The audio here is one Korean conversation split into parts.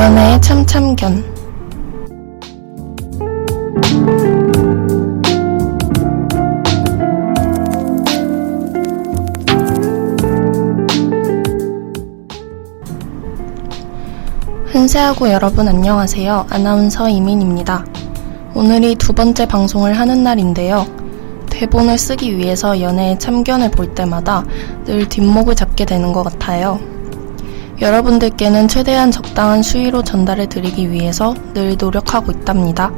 연애의 참참견 한세하고 여러분 안녕하세요. 아나운서 이민입니다. 오늘이 두 번째 방송을 하는 날인데요. 대본을 쓰기 위해서 연애의 참견을 볼 때마다 늘 뒷목을 잡게 되는 것 같아요. 여러분들께는 최대한 적당한 수위로 전달해 드리기 위해서 늘 노력하고 있답니다.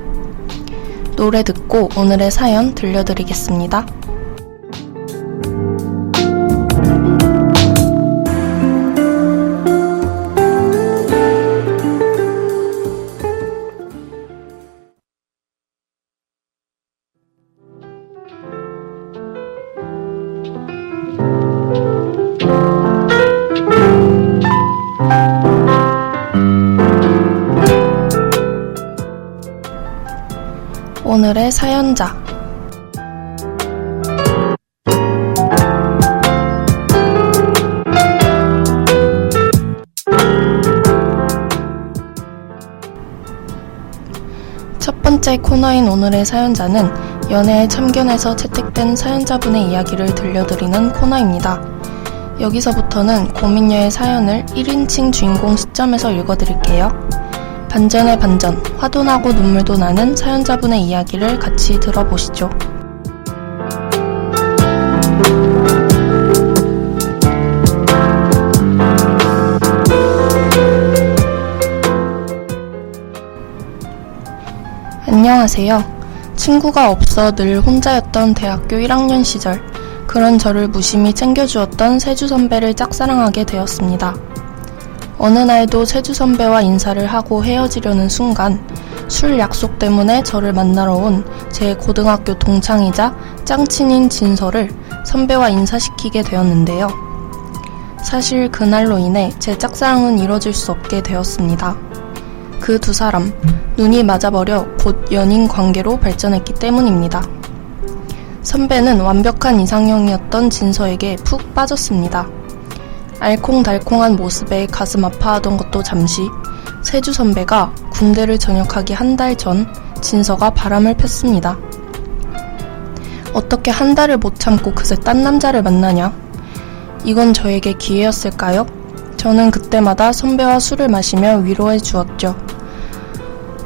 노래 듣고 오늘의 사연 들려드리겠습니다. 오늘의 사연자 첫 번째 코너인 오늘의 사연자는 연애의 참견에서 채택된 사연자분의 이야기를 들려드리는 코너입니다. 여기서부터는 고민녀의 사연을 1인칭 주인공 시점에서 읽어드릴게요. 반전의 반전, 화도 나고 눈물도 나는 사연자분의 이야기를 같이 들어보시죠. 안녕하세요. 친구가 없어 늘 혼자였던 대학교 1학년 시절, 그런 저를 무심히 챙겨주었던 세주 선배를 짝사랑하게 되었습니다. 어느 날도 세주 선배와 인사를 하고 헤어지려는 순간 술 약속 때문에 저를 만나러 온 제 고등학교 동창이자 짱친인 진서를 선배와 인사시키게 되었는데요. 사실 그날로 인해 제 짝사랑은 이뤄질 수 없게 되었습니다. 그 두 사람, 눈이 맞아버려 곧 연인 관계로 발전했기 때문입니다. 선배는 완벽한 이상형이었던 진서에게 푹 빠졌습니다. 알콩달콩한 모습에 가슴 아파하던 것도 잠시 세주 선배가 군대를 전역하기 한 달 전 진서가 바람을 폈습니다. 어떻게 한 달을 못 참고 그새 딴 남자를 만나냐? 이건 저에게 기회였을까요? 저는 그때마다 선배와 술을 마시며 위로해 주었죠.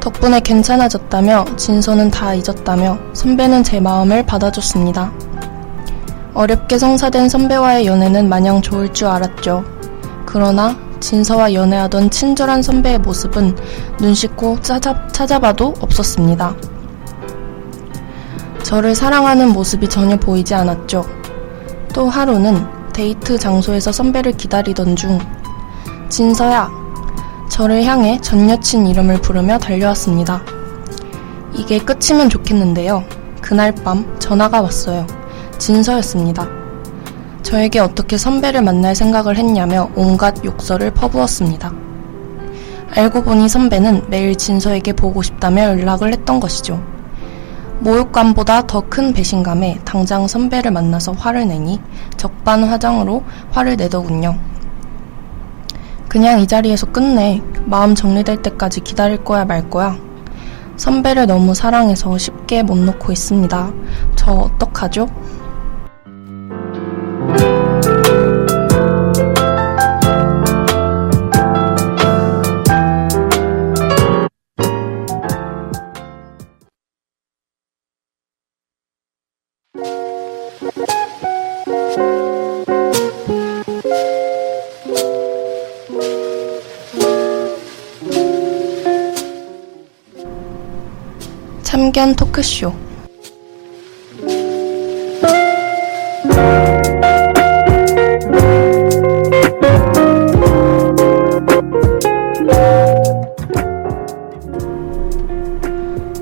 덕분에 괜찮아졌다며 진서는 다 잊었다며 선배는 제 마음을 받아줬습니다. 어렵게 성사된 선배와의 연애는 마냥 좋을 줄 알았죠. 그러나 진서와 연애하던 친절한 선배의 모습은 눈 씻고 찾아, 찾아봐도 없었습니다. 저를 사랑하는 모습이 전혀 보이지 않았죠. 또 하루는 데이트 장소에서 선배를 기다리던 중 진서야 저를 향해 전 여친 이름을 부르며 달려왔습니다. 이게 끝이면 좋겠는데요. 그날 밤 전화가 왔어요. 진서였습니다. 저에게 어떻게 선배를 만날 생각을 했냐며 온갖 욕설을 퍼부었습니다. 알고 보니 선배는 매일 진서에게 보고 싶다며 연락을 했던 것이죠. 모욕감보다 더 큰 배신감에 당장 선배를 만나서 화를 내니 적반화장으로 화를 내더군요. 그냥 이 자리에서 끝내. 마음 정리될 때까지 기다릴 거야 말 거야. 선배를 너무 사랑해서 쉽게 못 놓고 있습니다. 저 어떡하죠? 참견 토크쇼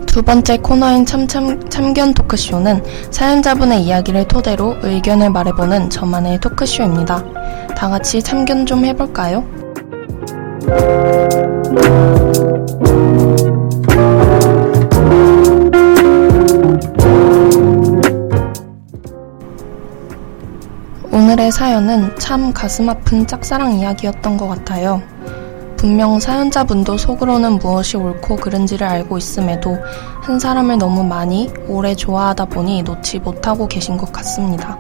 두 번째 코너인 참참, 참견 토크쇼는 사연자분의 이야기를 토대로 의견을 말해보는 저만의 토크쇼입니다. 다 같이 참견 좀 해볼까요? 오늘의 사연은 참 가슴 아픈 짝사랑 이야기였던 것 같아요. 분명 사연자분도 속으로는 무엇이 옳고 그른지를 알고 있음에도 한 사람을 너무 많이 오래 좋아하다 보니 놓지 못하고 계신 것 같습니다.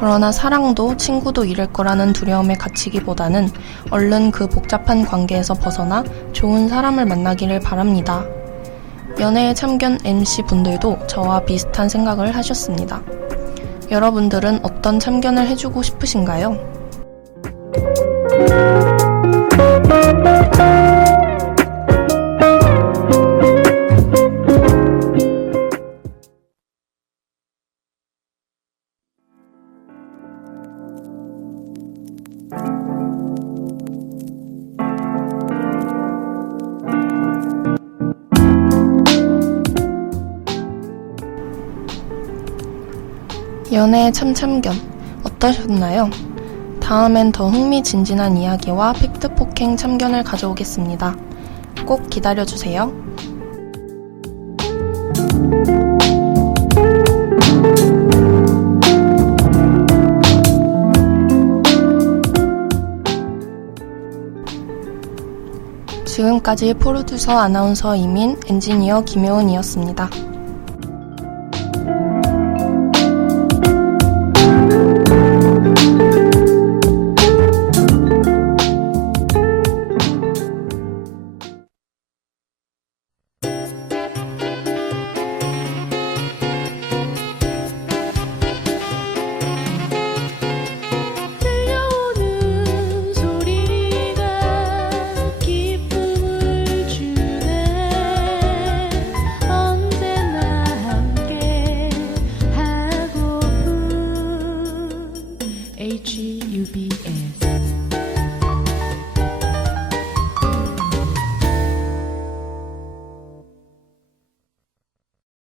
그러나 사랑도 친구도 잃을 거라는 두려움에 갇히기보다는 얼른 그 복잡한 관계에서 벗어나 좋은 사람을 만나기를 바랍니다. 연애에 참견 MC 분들도 저와 비슷한 생각을 하셨습니다. 여러분들은 어떤 참견을 해주고 싶으신가요? 연애의 참참견 어떠셨나요? 다음엔 더 흥미진진한 이야기와 팩트 폭행 참견을 가져오겠습니다. 꼭 기다려주세요. 지금까지 프로듀서 아나운서 이민, 엔지니어 김효은이었습니다.